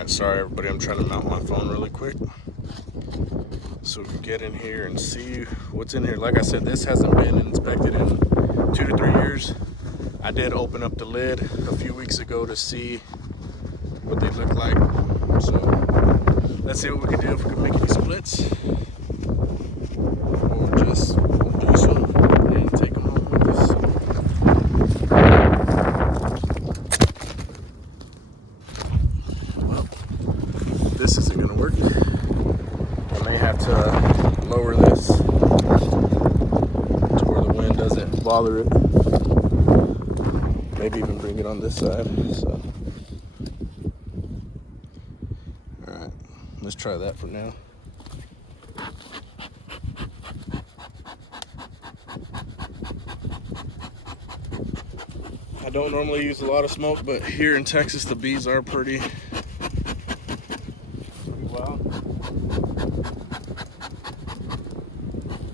Alright, sorry everybody, I'm trying to mount my phone really quick so we can get in here and see what's in here. Like I said, this hasn't been inspected in 2 to 3 years. I did open up the lid a few weeks ago to see what they look like. So let's see what we can do, if we can make any splits or just do some and take them home with us. Well, this isn't gonna work. I may have to lower this to where the wind doesn't bother it. Maybe even bring it on this side. So, all right, let's try that for now. I don't normally use a lot of smoke, but here in Texas, the bees are pretty wild.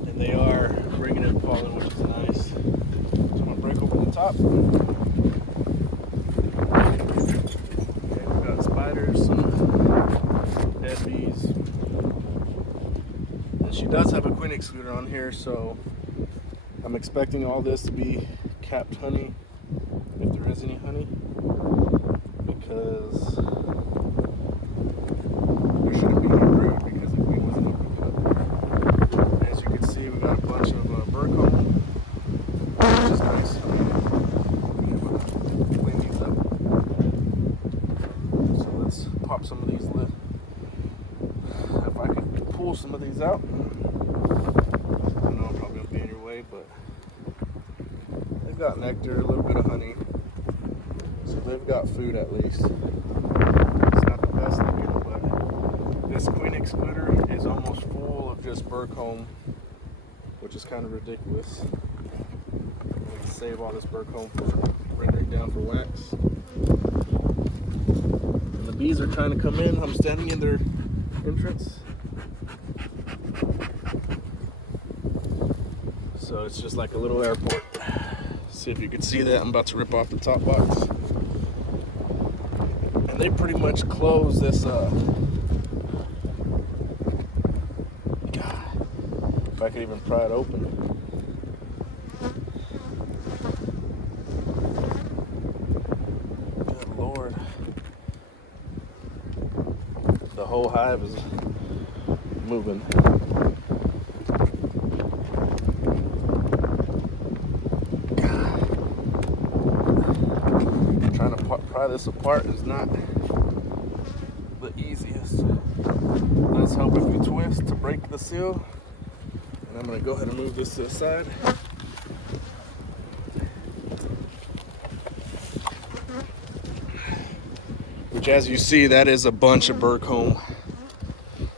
And they are bringing in pollen, which is nice. So I'm gonna break open the top. Okay, we've got spiders, some dead bees. And she does have a queen excluder on here, so I'm expecting all this to be capped honey, if there is any honey, because there shouldn't be any brood because the queen wasn't open yet. As you can see, we got a bunch of burcomb, which is nice. Clean these up. So let's pop some of these lid. If I could pull some of these out. I know I'm probably gonna be in your way, but they've got nectar, a little bit of honey. So they've got food at least. It's not the best looking, but this queen excluder is almost full of just burcomb, which is kind of ridiculous. We can save all this burcomb for rendering down for wax. And the bees are trying to come in. I'm standing in their entrance. So it's just like a little airport. See if you can see that. I'm about to rip off the top box. And they pretty much close this God, if I could even pry it open. Good Lord. The whole hive is moving. Trying to pry this apart is not the easiest. Let's help if we twist to break the seal. And I'm going to go ahead and move this to the side. Which, as you see, that is a bunch of burcomb.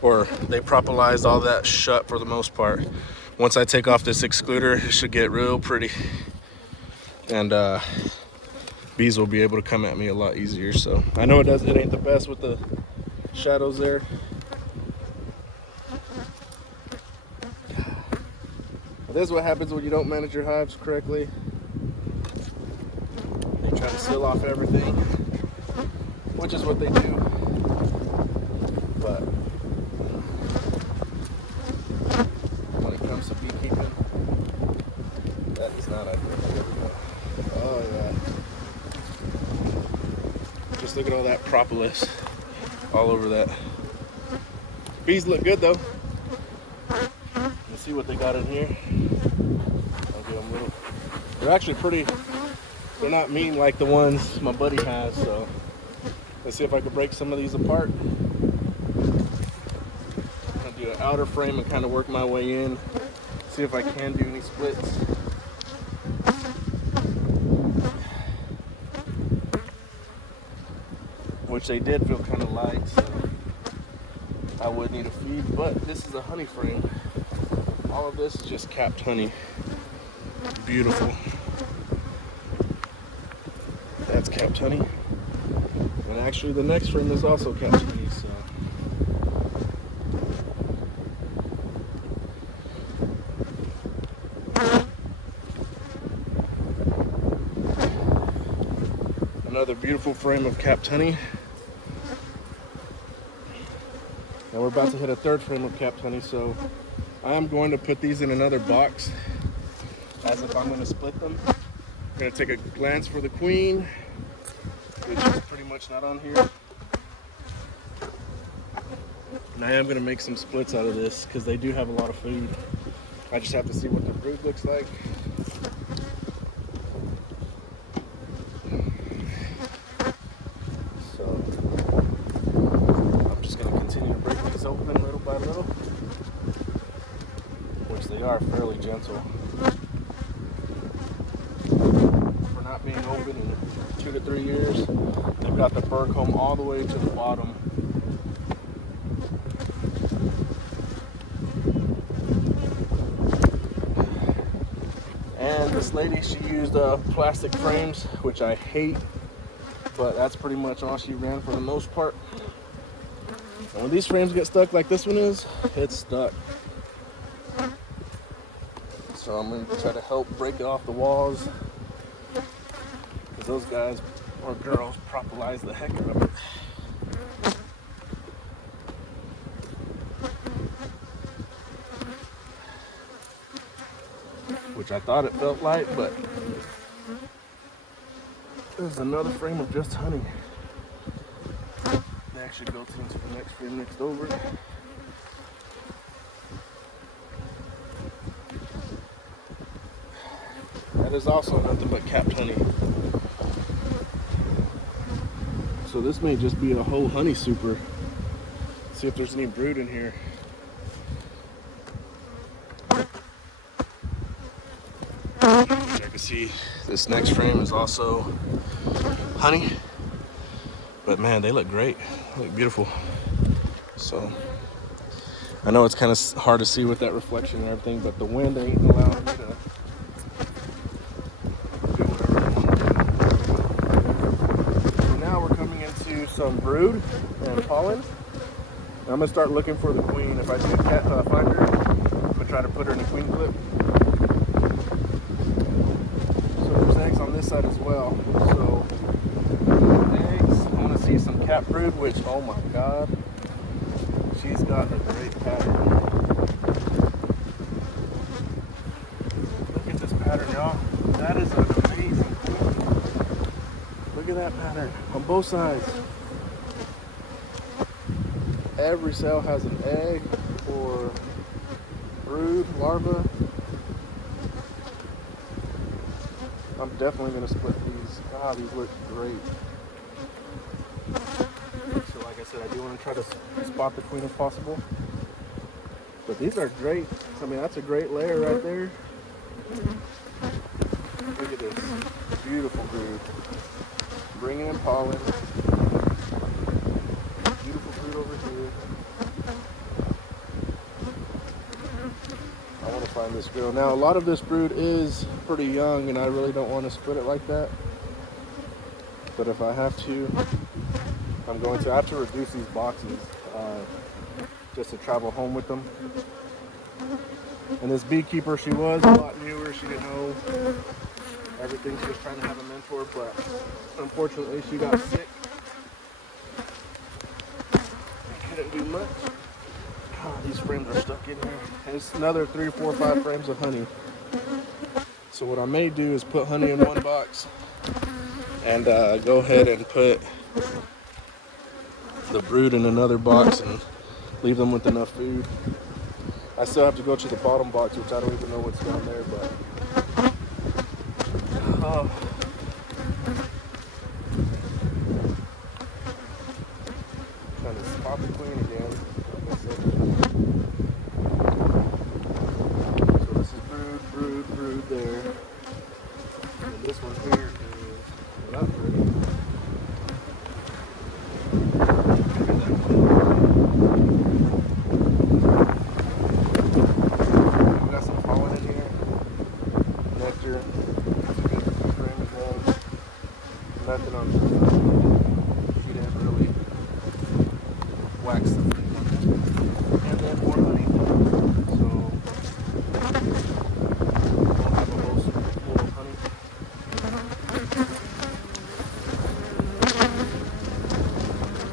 Or they propolized all that shut for the most part. Once I take off this excluder, it should get real pretty. And bees will be able to come at me a lot easier. So I know it ain't the best with the shadows there. But this is what happens when you don't manage your hives correctly. They try to seal off everything, which is what they do. But when it comes to beekeeping, that is not ideal. Oh yeah. Just look at all that propolis all over that. Bees look good though. Let's see what they got in here. I'll give them a little. They're actually pretty. They're not mean like the ones my buddy has. So let's see if I can break some of these apart. I'm gonna do an outer frame and kind of work my way in. See if I can do any splits. Which they did feel kind of light, so I would need a feed, but this is a honey frame. All of this is just capped honey. Beautiful. That's capped honey. And actually the next frame is also capped honey, so. Another beautiful frame of capped honey. And we're about to hit a third frame of capped honey, so I'm going to put these in another box as if I'm going to split them. I'm going to take a glance for the queen, which is pretty much not on here. And I am going to make some splits out of this because they do have a lot of food. I just have to see what the brood looks like. So I'm just going to continue to break these open little by little, which they are fairly gentle. For not being open in 2 to 3 years, they've got the fur comb all the way to the bottom. And this lady, she used plastic frames, which I hate, but that's pretty much all she ran for the most part. And when these frames get stuck like this one is, it's stuck. So I'm going to try to help break it off the walls, because those guys or girls propolize the heck out of it. Which I thought it felt light, but there's another frame of just honey. They actually built into the next frame next over. That is also nothing but capped honey. So this may just be a whole honey super. See if there's any brood in here. As you can see, this next frame is also honey. But man, they look great. They look beautiful. So I know it's kind of hard to see with that reflection and everything, but the wind ain't allowing me to do whatever I want to do. So now we're coming into some brood and pollen. And I'm gonna start looking for the queen. If I see a cat find her, I'm gonna try to put her in a queen clip. So there's eggs on this side as well. So eggs, I'm gonna see some cat brood, which, oh my god, she's got a great pattern. Look at this pattern, y'all. That is an amazing queen. Look at that pattern on both sides. Every cell has an egg or brood, larva. I'm definitely going to split these. Ah, these look great. So like I said, I do want to try to spot the queen if possible. But these are great. I mean, that's a great layer right there. Look at this. Beautiful brood. Bringing in pollen. Beautiful brood over here. I want to find this girl. Now, a lot of this brood is pretty young, and I really don't want to split it like that. But if I have to, I'm going to. I have to reduce these boxes just to travel home with them. And this beekeeper, she was a lot newer. She didn't know everything. She was trying to have a mentor, but unfortunately, she got sick. Couldn't do much. Oh, these frames are stuck in here. And it's another 3, 4, 5 frames of honey. So what I may do is put honey in one box and go ahead and put the brood in another box and leave them with enough food. I still have to go to the bottom box, which I don't even know what's down there, but trying to spot the queen again. Like I said. So this is brood there. And this one here is not brood. We got some pollen in here. Nectar. That's a good frame as well. Nothing on this side. She didn't really wax the frame on that. And then more honey. So we'll have a whole super full of honey.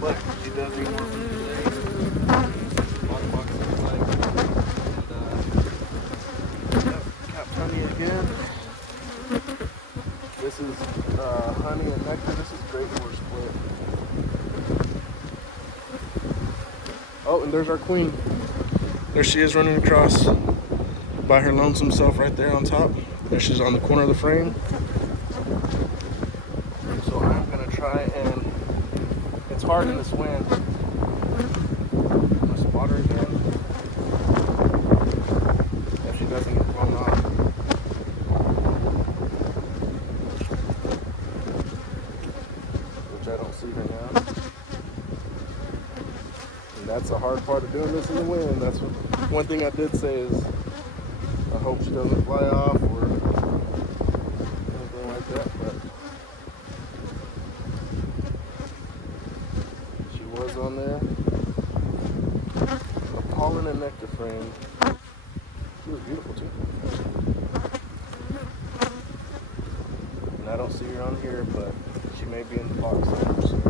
But she does need more food today. Oh, and there's our queen. There she is running across by her lonesome self right there on top. There she's on the corner of the frame. So I'm gonna try and, it's hard in this wind. I'm gonna spot her again. If she doesn't get blown off. Which I don't see her now. And that's the hard part of doing this in the wind. That's what, one thing I did say is I hope she doesn't fly off or anything like that, but she was on there. A pollen and nectar frame. She was beautiful too. And I don't see her on here, but she may be in the box somewhere soon.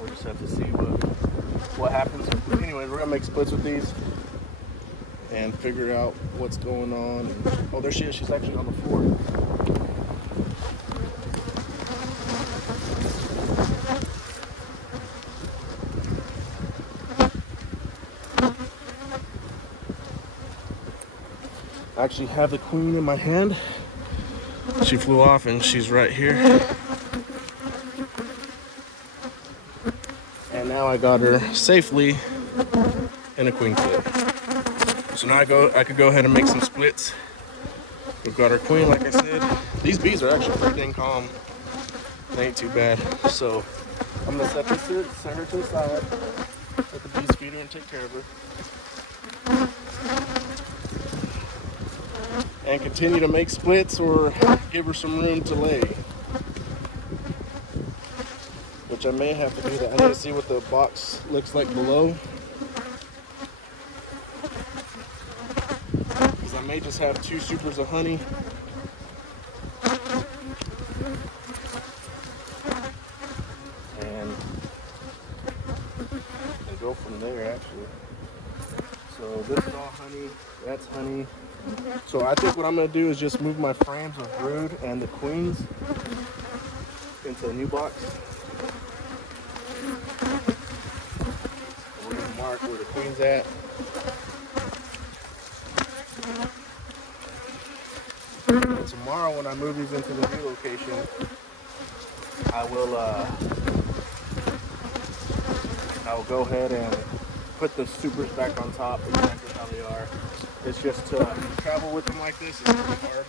We'll just have to see what happens. Anyways, we're gonna make splits with these and figure out what's going on. And, oh, there she is. She's actually on the floor. I actually have the queen in my hand. She flew off and she's right here. And now I got her safely in a queen clip. So now I could go ahead and make some splits. We've got our queen, like I said. These bees are actually pretty dang calm. They ain't too bad. So I'm gonna set her to the side, let the bees feed her and take care of her. And continue to make splits or give her some room to lay. Which I may have to do that. I need to see what the box looks like below. Because I may just have 2 supers of honey. And go from there actually. So this is all honey, that's honey. So I think what I'm going to do is just move my frames of brood and the queens into a new box. We're going to mark where the queen's at. And tomorrow when I move these into the new location, I will go ahead and put the supers back on top exactly how they are. It's just to travel with them like this is pretty hard.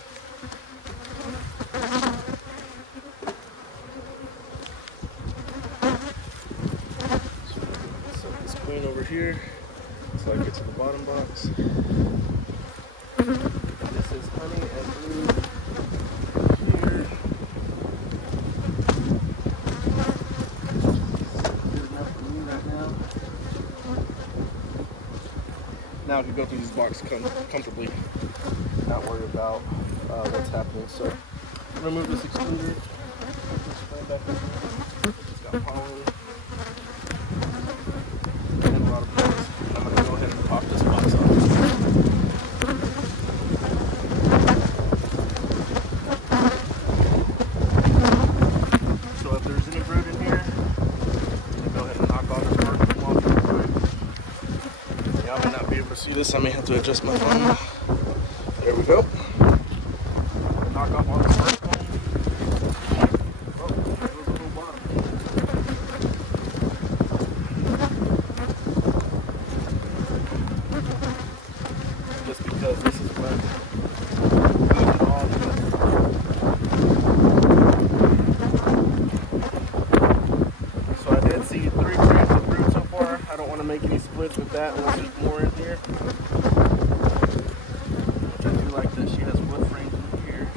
So set this queen over here so I get to the bottom box. This is honey and blue here. Good enough for me right now. Now I can go through these boxes comfortably, not worry about what's happening. So I'm gonna move this excluder, put this frame back in here. It's got pollen and a lot of bugs. I'm gonna go ahead and pop this box off. So if there's any brood in here, I'm gonna go ahead and knock all this work off real quick. Yeah, I may not be able to see this. I may have to adjust my phone. There we go. Knock off all this work. Oh, there goes the whole bottom. Just because this is where all the So I did see 3 frames of brood so far. I don't want to make any splits with that unless there's more in here. Which I do like that she has wood frames in here.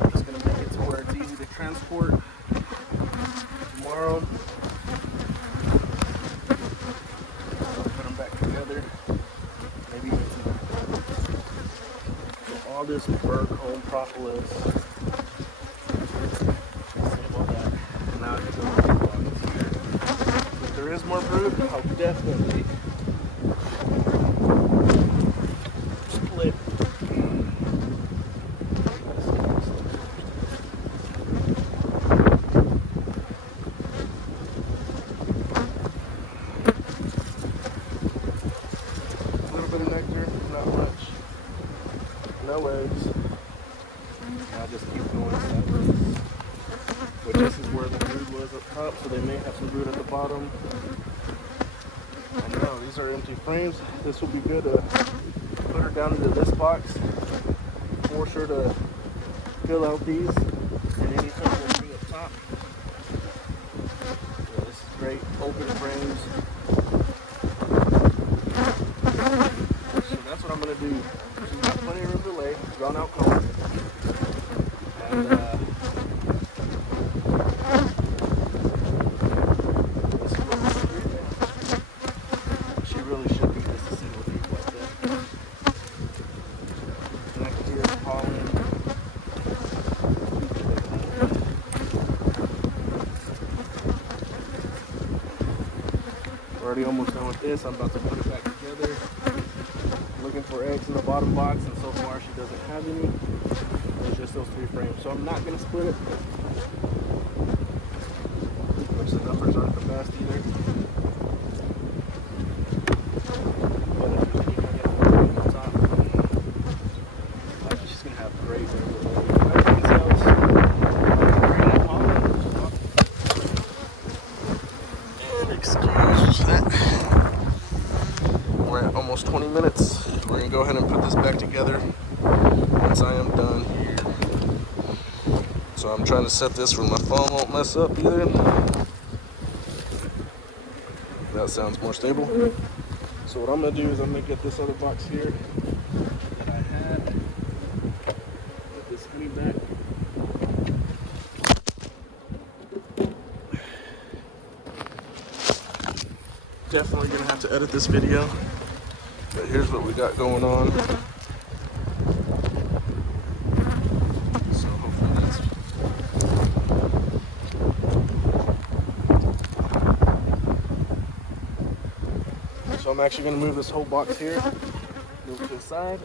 I'm just going to make it to where it's easy to transport tomorrow. I'll put them back together. Maybe even so all this fur comb propolis. Now I can go to the box here. If there is more brood, I'll definitely split. not much. No eggs. And I just keep going sideways. But this is where the brood was up top, so they may have some brood at the bottom. And no, these are empty frames. This will be good to put her down into this box. Force her to fill out these. And anytime we'll bring up top. Yeah, this is great. Open frames. So that's what I'm going to do. She's got plenty of room to lay. Drawn out comb. And this is what we're doing. She really should be just a single heap like that. And I can hear pollen. We're already almost done with this. I'm about to put it back together. Looking for eggs in the bottom box, and so far she doesn't have any. There's just those 3 frames, so I'm not going to split it. Which the numbers aren't the best either. But if you keep on getting one on the top, she's going to have great regular everything else. Great pollen. And excuse that. We're at almost 20 minutes. We're going to go ahead and put this back together once I am done here. So I'm trying to set this where my phone won't mess up either. That sounds more stable. So what I'm going to do is I'm going to get this other box here that I had. Put this honey back. Definitely going to have to edit this video. But here's what we got going on. So hopefully that's... So I'm actually going to move this whole box here. Move it to the side.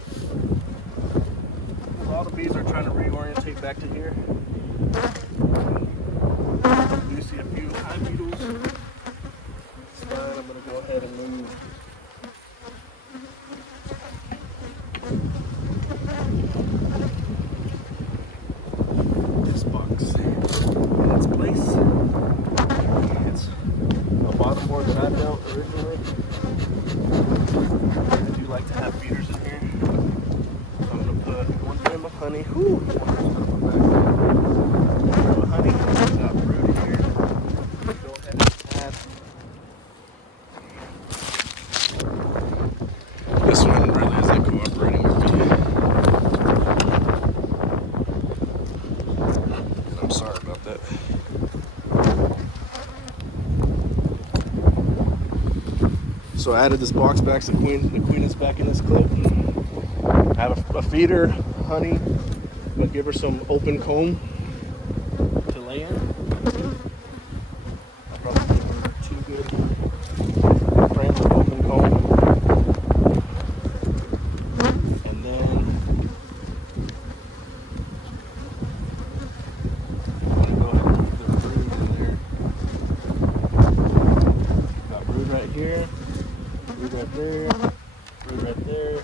A lot of bees are trying to reorientate back to here. I do see a few hive beetles. It's fine. I'm going to go ahead and move this box in its place. It's a bottom board that I built originally. I do like to have feeders in here. So I'm going to put 1 gram of honey. Whew! One gram of honey. It's got brood in here. Go ahead and add. This one really isn't cooperating with me. I'm sorry about that. So I added this box back to the queen. The queen is back in this clip. I have a feeder, honey, but give her some open comb to lay in. I'll probably give her 2 good frames of open comb. And then I'm going to go ahead and put the brood in there. Got brood right here. Brood right there, brood right there.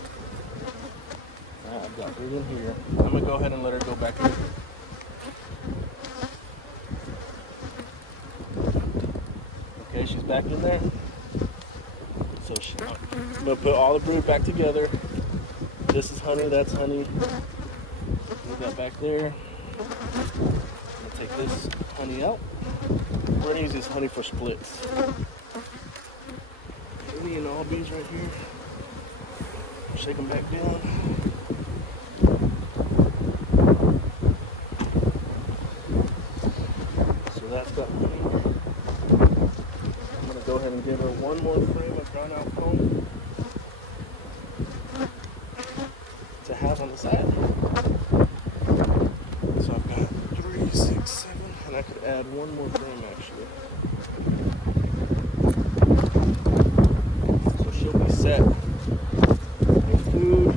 I've got brood in here. I'm going to go ahead and let her go back in. Okay, she's back in there. So I'm going to put all the brood back together. This is honey, that's honey. Move that back there. I'm going to take this honey out. We're going to use this honey for splits. Any and all bees right here. Shake them back down. So that's got honey. I'm going to go ahead and give her 1 more frame of drawn out comb to have on the side. So I've got 3, 6, 7, and I could add 1 more frame actually. Set and food.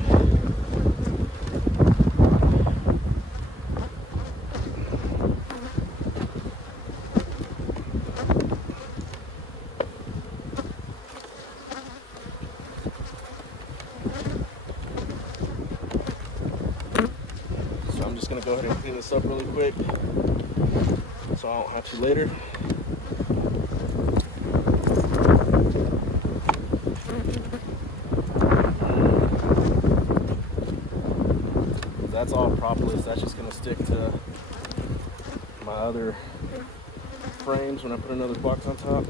just gonna go ahead and clean this up really quick so I don't have to later. That's all propolis. That's just gonna stick to my other frames when I put another box on top.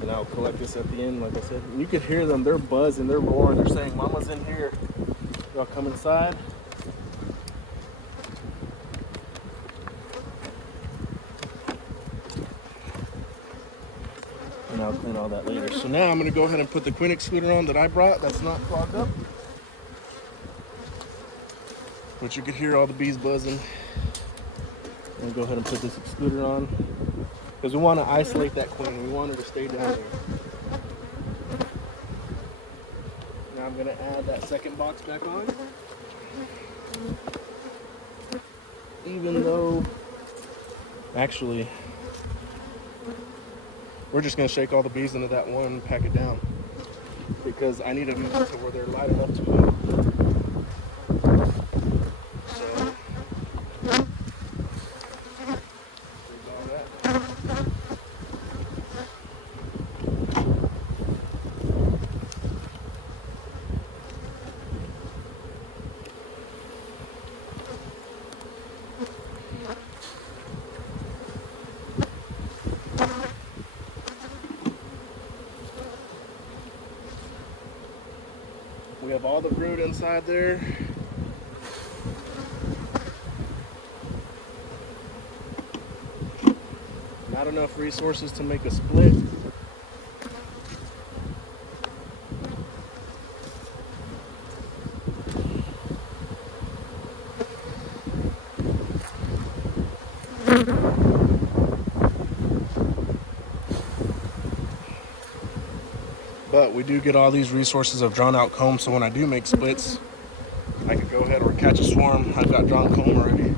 And I'll collect this at the end, like I said. And you could hear them, they're buzzing, they're roaring, they're saying, Mama's in here. Y'all come inside. And I'll clean all that later. So now I'm gonna go ahead and put the queen excluder on that I brought that's not clogged up. But you could hear all the bees buzzing. I'm gonna go ahead and put this excluder on because we want to isolate that queen. We want her to stay down there. Now I'm gonna add that second box back on. Even though, actually, we're just gonna shake all the bees into that one and pack it down because I need them to where they're light enough to move. We have all the brood inside there. Not enough resources to make a split. But we do get all these resources of drawn out comb, so when I do make splits, I can go ahead or catch a swarm. I've got drawn comb already.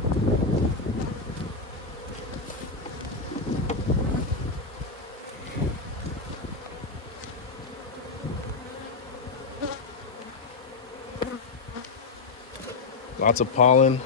Lots of pollen.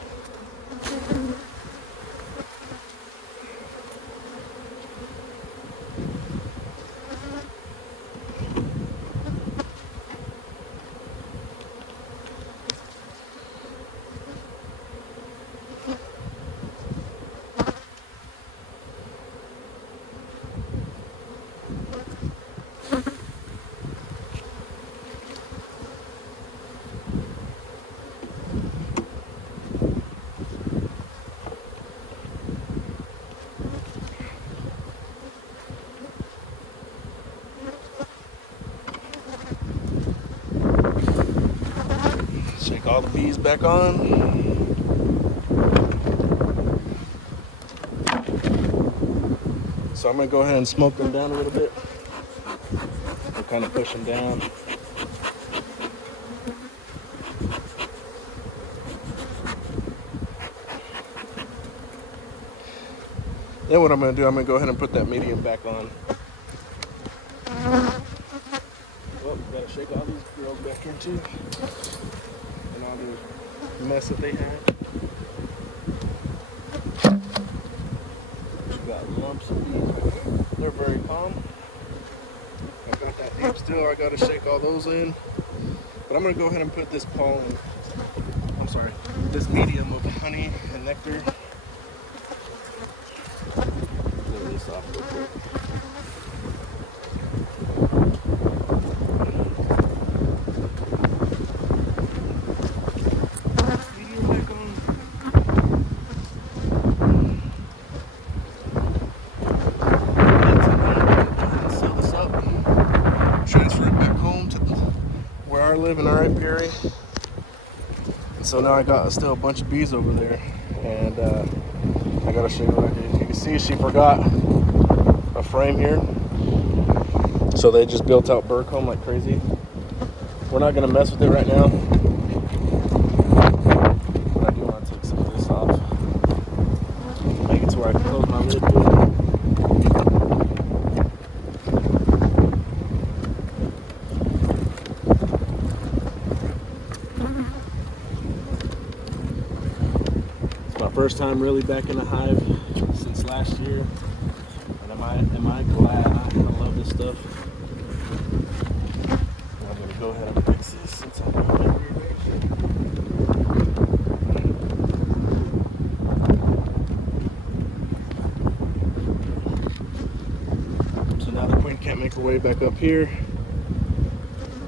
Shake all the bees back on. So I'm gonna go ahead and smoke them down a little bit. I'm kind of push them down. Then what I'm gonna do, I'm gonna go ahead and put that medium back on. Well, gotta shake all these girls back here too. And all the mess that they had. You got lumps of bees right here. They're very calm. I've got that deep still, I gotta shake all those in. But I'm gonna go ahead and put this pollen, this medium of honey and nectar. Clean this off real quick. I live in our apiary, and so now I got still a bunch of bees over there, and I gotta show you what I did. You can see she forgot a frame here, so they just built out bird comb like crazy. We're not gonna mess with it right now, but I do want to take some of this off, make it to where I can close my lid good. first time really back in the hive since last year. And am I glad? I love this stuff. And I'm gonna go ahead and fix this since I'm doing it. So now the queen can't make her way back up here.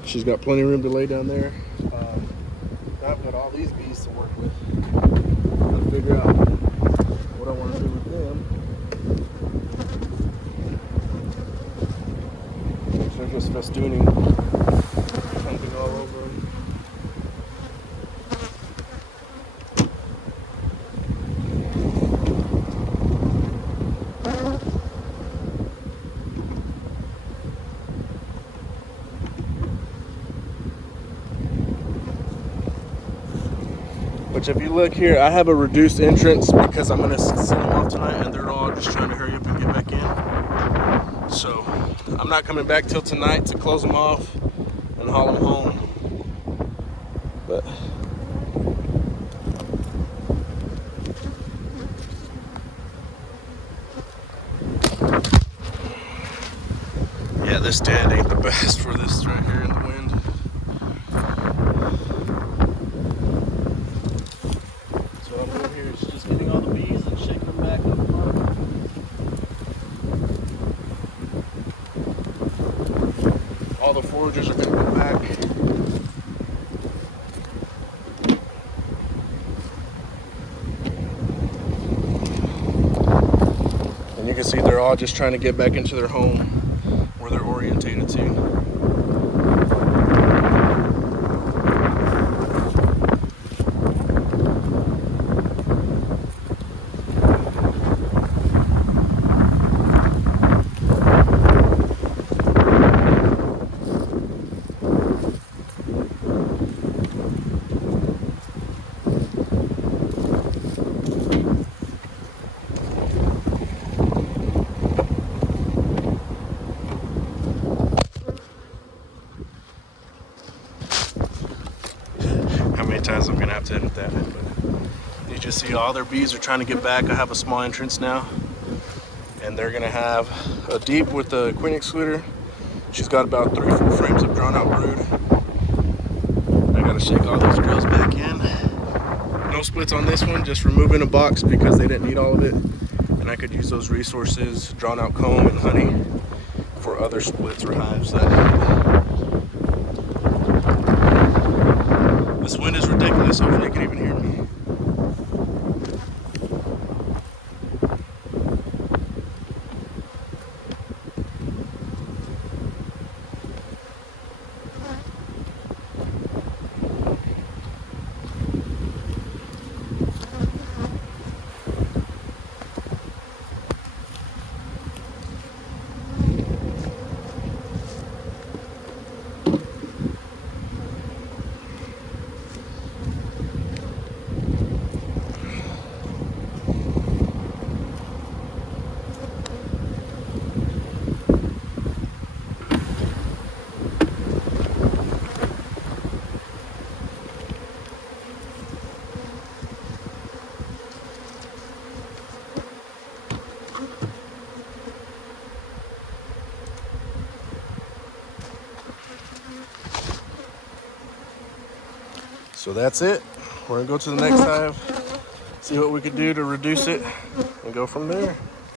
She's got plenty of room to lay down there. I've got all these bees to work with. Gotta figure out what I want to do with them. They're just festooning, something all over them. Which, if you look here, I have a reduced entrance because I'm going to send them off tonight and they're all just trying to hurry up and get back in. So I'm not coming back till tonight to close them off and haul them home. But yeah, this stand ain't the best for this right here in the wind. So what I'm doing here is just getting all the bees and shaking them back up front. All the foragers are going to go back. And you can see they're all just trying to get back into their home where they're orientated to. How many times I'm gonna have to edit that, but you just see all their bees are trying to get back. I have a small entrance now, and they're gonna have a deep with the queen excluder. She's got about 3-4 frames of drawn out brood. I gotta shake all these drills back in. No splits on this one, just removing a box because they didn't need all of it, and I could use those resources, drawn out comb and honey, for other splits or hives that I need. This wind is ridiculous, hopefully you can even hear me. So that's it. We're gonna go to the next hive, see what we could do to reduce it, and go from there.